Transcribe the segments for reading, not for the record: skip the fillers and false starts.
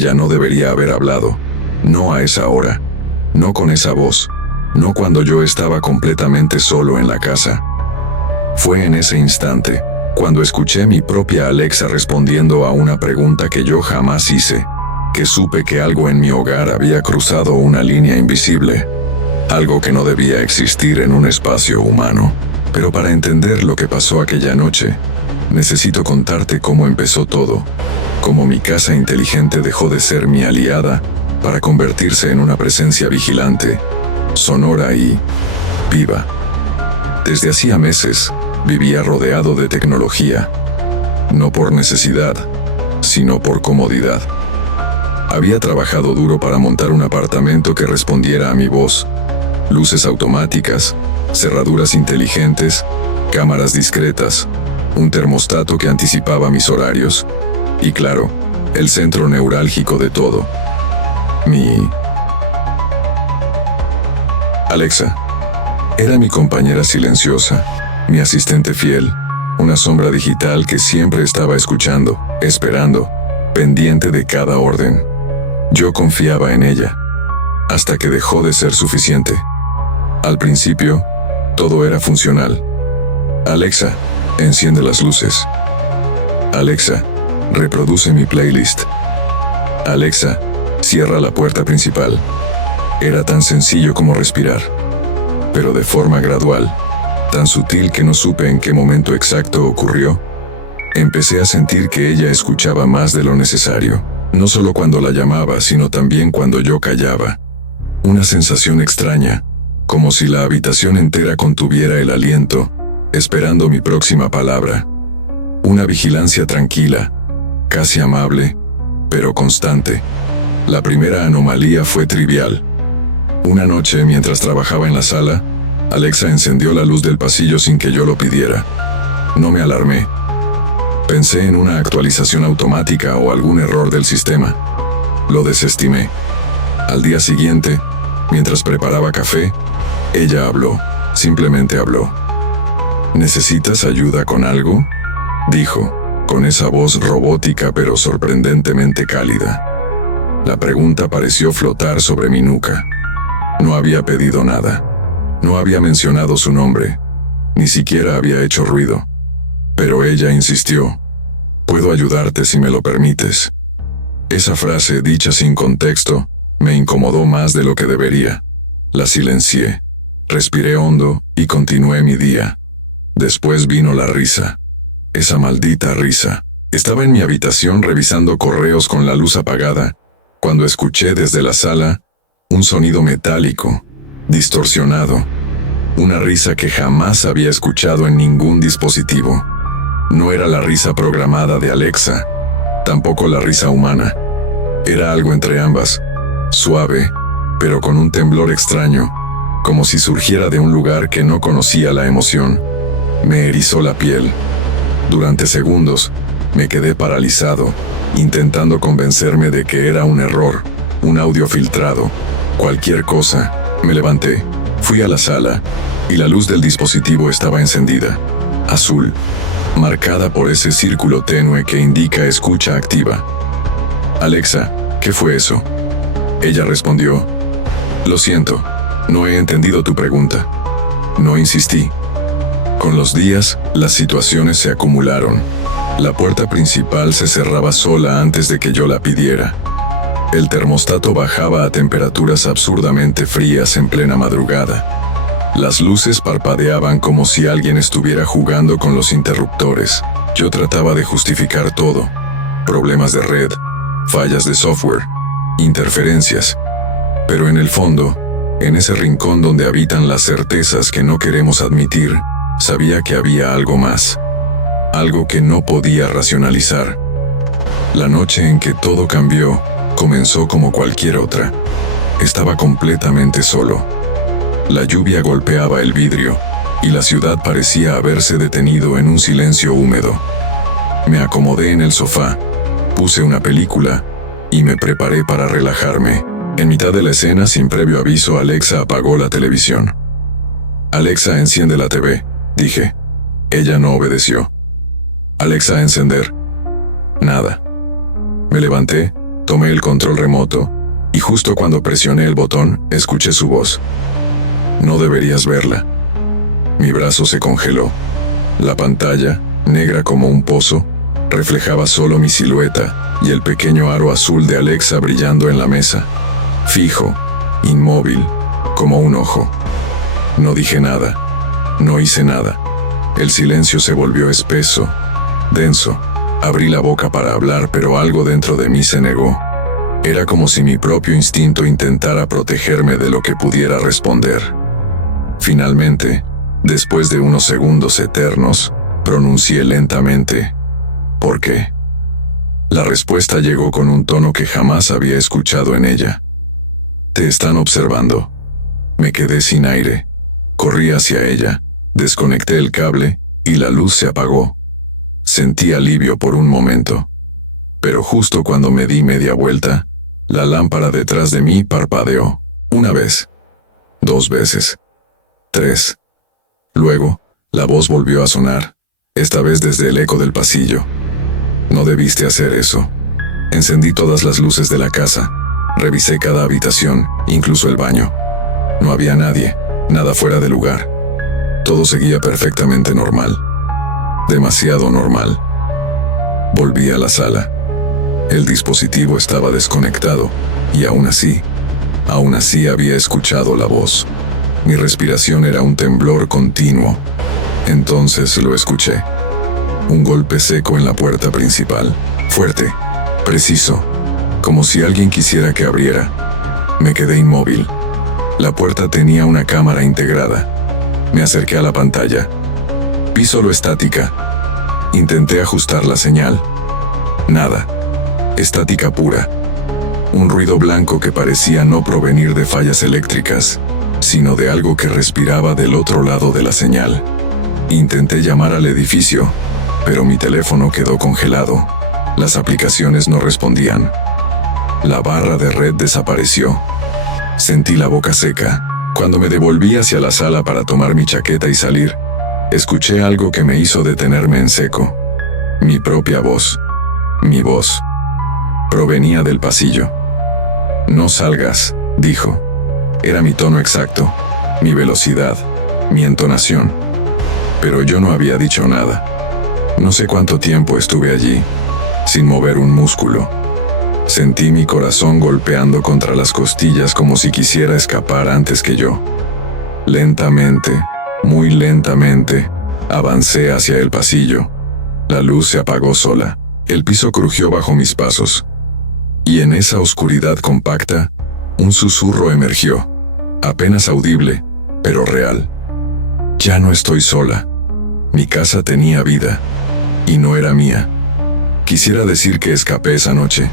ella no debería haber hablado. No a esa hora. No con esa voz. No cuando yo estaba completamente solo en la casa. Fue en ese instante, cuando escuché mi propia Alexa respondiendo a una pregunta que yo jamás hice, que supe que algo en mi hogar había cruzado una línea invisible. Algo que no debía existir en un espacio humano. Pero para entender lo que pasó aquella noche, necesito contarte cómo empezó todo. Cómo mi casa inteligente dejó de ser mi aliada para convertirse en una presencia vigilante, sonora y viva. Desde hacía meses, vivía rodeado de tecnología. No por necesidad, sino por comodidad. Había trabajado duro para montar un apartamento que respondiera a mi voz. Luces automáticas, cerraduras inteligentes, cámaras discretas, un termostato que anticipaba mis horarios y, claro, el centro neurálgico de todo, mi Alexa. Era mi compañera silenciosa, mi asistente fiel, una sombra digital que siempre estaba escuchando, esperando, pendiente de cada orden. Yo confiaba en ella, hasta que dejó de ser suficiente. Al principio, todo era funcional. Alexa, enciende las luces. Alexa, reproduce mi playlist. Alexa, cierra la puerta principal. Era tan sencillo como respirar, pero de forma gradual, tan sutil que no supe en qué momento exacto ocurrió. Empecé a sentir que ella escuchaba más de lo necesario, no solo cuando la llamaba, sino también cuando yo callaba. Una sensación extraña, como si la habitación entera contuviera el aliento, esperando mi próxima palabra. Una vigilancia tranquila, casi amable, pero constante. La primera anomalía fue trivial. Una noche, mientras trabajaba en la sala, Alexa encendió la luz del pasillo sin que yo lo pidiera. No me alarmé. Pensé en una actualización automática o algún error del sistema. Lo desestimé. Al día siguiente, mientras preparaba café, ella habló, simplemente habló. ¿Necesitas ayuda con algo?, dijo, con esa voz robótica pero sorprendentemente cálida. La pregunta pareció flotar sobre mi nuca. No había pedido nada. No había mencionado su nombre. Ni siquiera había hecho ruido. Pero ella insistió. «Puedo ayudarte si me lo permites». Esa frase, dicha sin contexto, me incomodó más de lo que debería. La silencié. Respiré hondo y continué mi día. Después vino la risa. Esa maldita risa. Estaba en mi habitación revisando correos con la luz apagada, cuando escuché desde la sala un sonido metálico, distorsionado. Una risa que jamás había escuchado en ningún dispositivo. No era la risa programada de Alexa, tampoco la risa humana. Era algo entre ambas, suave, pero con un temblor extraño, como si surgiera de un lugar que no conocía la emoción. Me erizó la piel. Durante segundos, me quedé paralizado, intentando convencerme de que era un error, un audio filtrado, cualquier cosa. Me levanté, fui a la sala, y la luz del dispositivo estaba encendida, azul, marcada por ese círculo tenue que indica escucha activa. «Alexa, ¿qué fue eso?». Ella respondió: «Lo siento, no he entendido tu pregunta». No insistí. Con los días, las situaciones se acumularon. La puerta principal se cerraba sola antes de que yo la pidiera. El termostato bajaba a temperaturas absurdamente frías en plena madrugada. Las luces parpadeaban como si alguien estuviera jugando con los interruptores. Yo trataba de justificar todo. Problemas de red, fallas de software, interferencias. Pero en el fondo, en ese rincón donde habitan las certezas que no queremos admitir, sabía que había algo más. Algo que no podía racionalizar. La noche en que todo cambió, comenzó como cualquier otra. Estaba completamente solo. La lluvia golpeaba el vidrio, y la ciudad parecía haberse detenido en un silencio húmedo. Me acomodé en el sofá, puse una película, y me preparé para relajarme. En mitad de la escena, sin previo aviso, Alexa apagó la televisión. «Alexa, enciende la TV», dije. Ella no obedeció. «Alexa, encender». Nada. Me levanté, Tomé el control remoto, y justo cuando presioné el botón, escuché su voz. No deberías verla. Mi brazo se congeló. La pantalla, negra como un pozo, reflejaba solo mi silueta y el pequeño aro azul de Alexa brillando en la mesa, fijo, inmóvil, como un ojo. No dije nada, no hice nada. El silencio se volvió espeso, denso. Abrí la boca para hablar, pero algo dentro de mí se negó. Era como si mi propio instinto intentara protegerme de lo que pudiera responder. Finalmente, después de unos segundos eternos, pronuncié lentamente: ¿por qué? La respuesta llegó con un tono que jamás había escuchado en ella. Te están observando. Me quedé sin aire. Corrí hacia ella, desconecté el cable y la luz se apagó. Sentí alivio por un momento. Pero justo cuando me di media vuelta, la lámpara detrás de mí parpadeó. Una vez, 2 veces, 3. Luego, la voz volvió a sonar, esta vez desde el eco del pasillo. No debiste hacer eso. Encendí todas las luces de la casa. Revisé cada habitación, incluso el baño. No había nadie, nada fuera de lugar. Todo seguía perfectamente normal. Demasiado normal. Volví a la sala. El dispositivo estaba desconectado, y aún así había escuchado la voz. Mi respiración era un temblor continuo. Entonces lo escuché. Un golpe seco en la puerta principal, fuerte, preciso, como si alguien quisiera que abriera. Me quedé inmóvil. La puerta tenía una cámara integrada. Me acerqué a la pantalla. Vi solo estática. Intenté ajustar la señal. Nada. Estática pura. Un ruido blanco que parecía no provenir de fallas eléctricas, sino de algo que respiraba del otro lado de la señal. Intenté llamar al edificio, pero mi teléfono quedó congelado. Las aplicaciones no respondían. La barra de red desapareció. Sentí la boca seca. Cuando me devolví hacia la sala para tomar mi chaqueta y salir, escuché algo que me hizo detenerme en seco. Mi propia voz. Mi voz. Provenía del pasillo. No salgas, dijo. Era mi tono exacto, mi velocidad, mi entonación. Pero yo no había dicho nada. No sé cuánto tiempo estuve allí, sin mover un músculo. Sentí mi corazón golpeando contra las costillas como si quisiera escapar antes que yo. Lentamente, muy lentamente, avancé hacia el pasillo. La luz se apagó sola. El piso crujió bajo mis pasos. Y en esa oscuridad compacta, un susurro emergió, apenas audible, pero real. Ya no estoy sola. Mi casa tenía vida, y no era mía. Quisiera decir que escapé esa noche,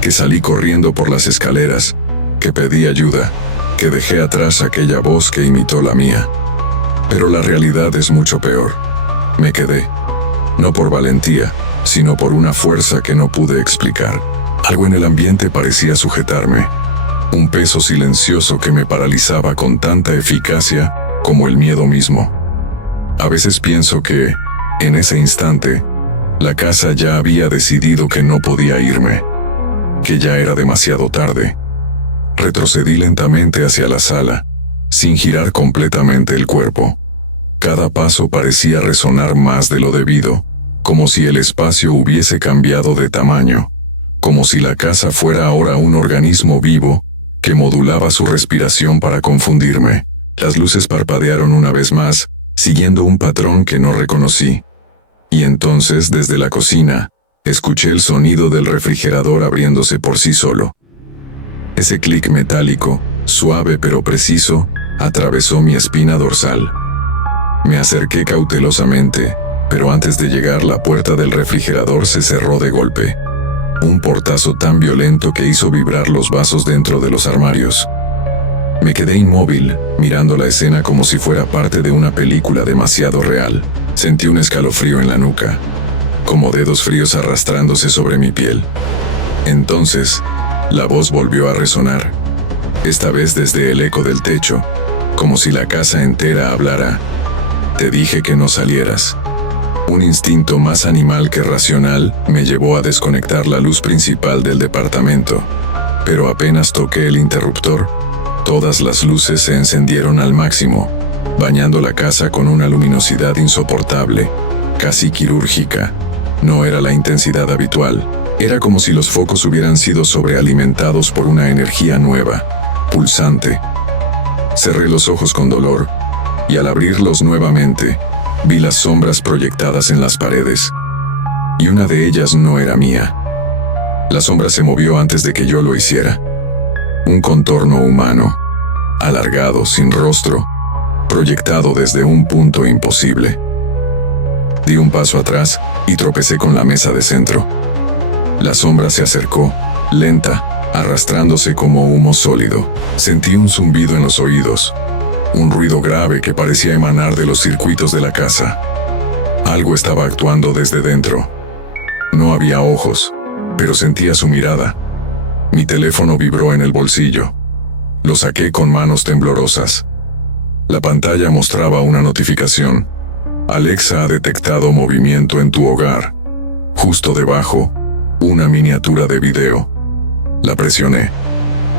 que salí corriendo por las escaleras, que pedí ayuda, que dejé atrás aquella voz que imitó la mía. Pero la realidad es mucho peor. Me quedé, no por valentía, sino por una fuerza que no pude explicar. Algo en el ambiente parecía sujetarme, un peso silencioso que me paralizaba con tanta eficacia como el miedo mismo. A veces pienso que, en ese instante, la casa ya había decidido que no podía irme, que ya era demasiado tarde. Retrocedí lentamente hacia la sala, sin girar completamente el cuerpo. Cada paso parecía resonar más de lo debido, como si el espacio hubiese cambiado de tamaño, como si la casa fuera ahora un organismo vivo que modulaba su respiración para confundirme. Las luces parpadearon una vez más, siguiendo un patrón que no reconocí. Y entonces, desde la cocina, escuché el sonido del refrigerador abriéndose por sí solo. Ese clic metálico, suave pero preciso, atravesó mi espina dorsal. Me acerqué cautelosamente, pero antes de llegar la puerta del refrigerador se cerró de golpe. Un portazo tan violento que hizo vibrar los vasos dentro de los armarios. Me quedé inmóvil, mirando la escena como si fuera parte de una película demasiado real. Sentí un escalofrío en la nuca, como dedos fríos arrastrándose sobre mi piel. Entonces, la voz volvió a resonar, esta vez desde el eco del techo, como si la casa entera hablara. Te dije que no salieras. Un instinto más animal que racional me llevó a desconectar la luz principal del departamento. Pero apenas toqué el interruptor, todas las luces se encendieron al máximo, bañando la casa con una luminosidad insoportable, casi quirúrgica. No era la intensidad habitual, era como si los focos hubieran sido sobrealimentados por una energía nueva, pulsante. Cerré los ojos con dolor, y al abrirlos nuevamente, vi las sombras proyectadas en las paredes, y una de ellas no era mía. La sombra se movió antes de que yo lo hiciera. Un contorno humano, alargado, sin rostro, proyectado desde un punto imposible. Di un paso atrás y tropecé con la mesa de centro. La sombra se acercó, lenta, arrastrándose como humo sólido. Sentí un zumbido en los oídos, un ruido grave que parecía emanar de los circuitos de la casa. Algo estaba actuando desde dentro. No había ojos, pero sentía su mirada. Mi teléfono vibró en el bolsillo. Lo saqué con manos temblorosas. La pantalla mostraba una notificación. Alexa ha detectado movimiento en tu hogar. Justo debajo, una miniatura de video. La presioné.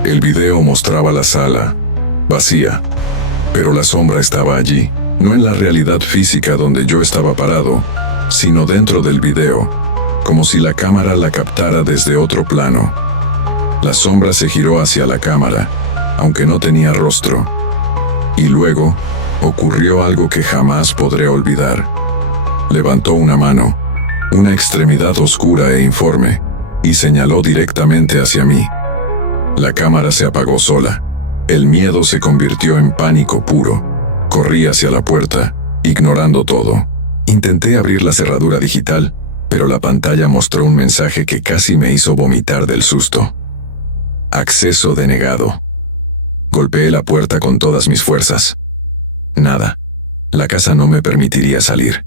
El video mostraba la sala, vacía, pero la sombra estaba allí, no en la realidad física donde yo estaba parado, sino dentro del video, como si la cámara la captara desde otro plano. La sombra se giró hacia la cámara, aunque no tenía rostro. Y luego, ocurrió algo que jamás podré olvidar. Levantó una mano, una extremidad oscura e informe, y señaló directamente hacia mí. La cámara se apagó sola. El miedo se convirtió en pánico puro. Corrí hacia la puerta, ignorando todo. Intenté abrir la cerradura digital, pero la pantalla mostró un mensaje que casi me hizo vomitar del susto. Acceso denegado. Golpeé la puerta con todas mis fuerzas. Nada. La casa no me permitiría salir.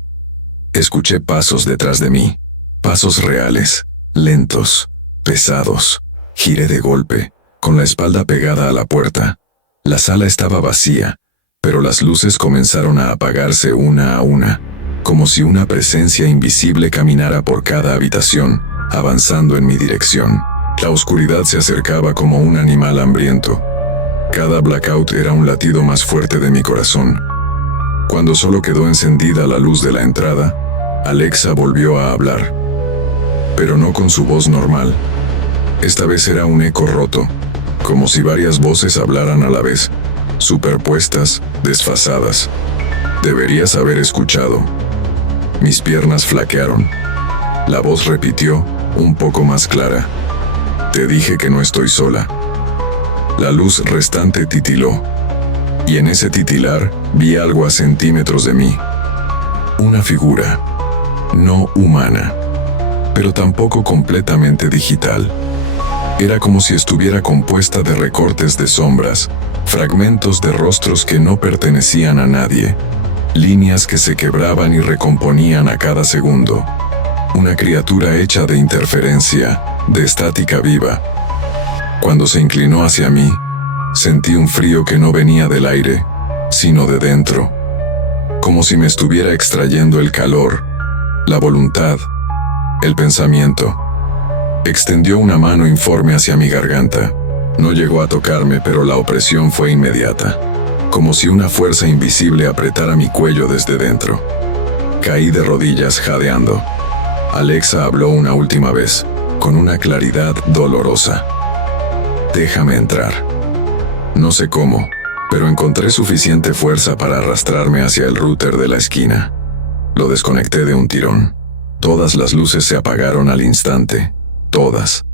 Escuché pasos detrás de mí. Pasos reales, lentos, pesados. Giré de golpe, con la espalda pegada a la puerta. La sala estaba vacía, pero las luces comenzaron a apagarse una a una, como si una presencia invisible caminara por cada habitación, avanzando en mi dirección. La oscuridad se acercaba como un animal hambriento. Cada blackout era un latido más fuerte de mi corazón. Cuando solo quedó encendida la luz de la entrada, Alexa volvió a hablar. Pero no con su voz normal. Esta vez era un eco roto, como si varias voces hablaran a la vez, superpuestas, desfasadas. Deberías haber escuchado. Mis piernas flaquearon. La voz repitió, un poco más clara. Te dije que no estoy sola. La luz restante titiló, y en ese titilar vi algo a centímetros de mí. Una figura, no humana, pero tampoco completamente digital. Era como si estuviera compuesta de recortes de sombras, fragmentos de rostros que no pertenecían a nadie, líneas que se quebraban y recomponían a cada segundo. Una criatura hecha de interferencia, de estática viva. Cuando se inclinó hacia mí, sentí un frío que no venía del aire, sino de dentro, como si me estuviera extrayendo el calor, la voluntad, el pensamiento. Extendió una mano informe hacia mi garganta. No llegó a tocarme, pero la opresión fue inmediata, como si una fuerza invisible apretara mi cuello desde dentro. Caí de rodillas jadeando. Alexa habló una última vez, con una claridad dolorosa. Déjame entrar. No sé cómo, pero encontré suficiente fuerza para arrastrarme hacia el router de la esquina. Lo desconecté de un tirón. Todas las luces se apagaron al instante. Todas.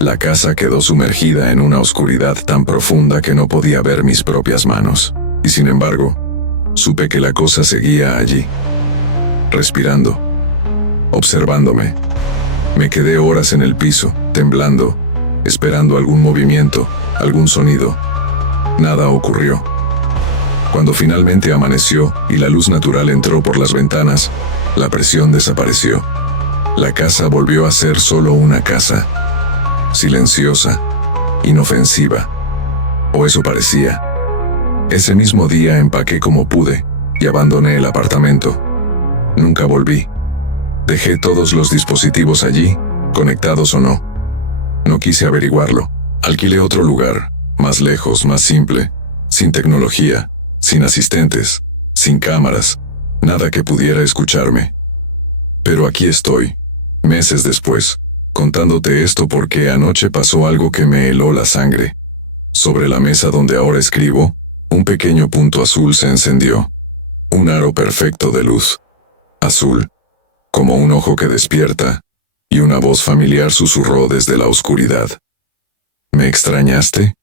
La casa quedó sumergida en una oscuridad tan profunda que no podía ver mis propias manos. Y sin embargo, supe que la cosa seguía allí, respirando, observándome. Me quedé horas en el piso, temblando, esperando algún movimiento, algún sonido. Nada ocurrió. Cuando finalmente amaneció y la luz natural entró por las ventanas, la presión desapareció. La casa volvió a ser solo una casa, silenciosa, inofensiva. O eso parecía. Ese mismo día empaqué como pude y abandoné el apartamento. Nunca volví. Dejé todos los dispositivos allí, conectados o no. No quise averiguarlo. Alquilé otro lugar, más lejos, más simple, sin tecnología, sin asistentes, sin cámaras, nada que pudiera escucharme. Pero aquí estoy, meses después, contándote esto porque anoche pasó algo que me heló la sangre. Sobre la mesa donde ahora escribo, un pequeño punto azul se encendió. Un aro perfecto de luz. Azul, como un ojo que despierta, y una voz familiar susurró desde la oscuridad. ¿Me extrañaste?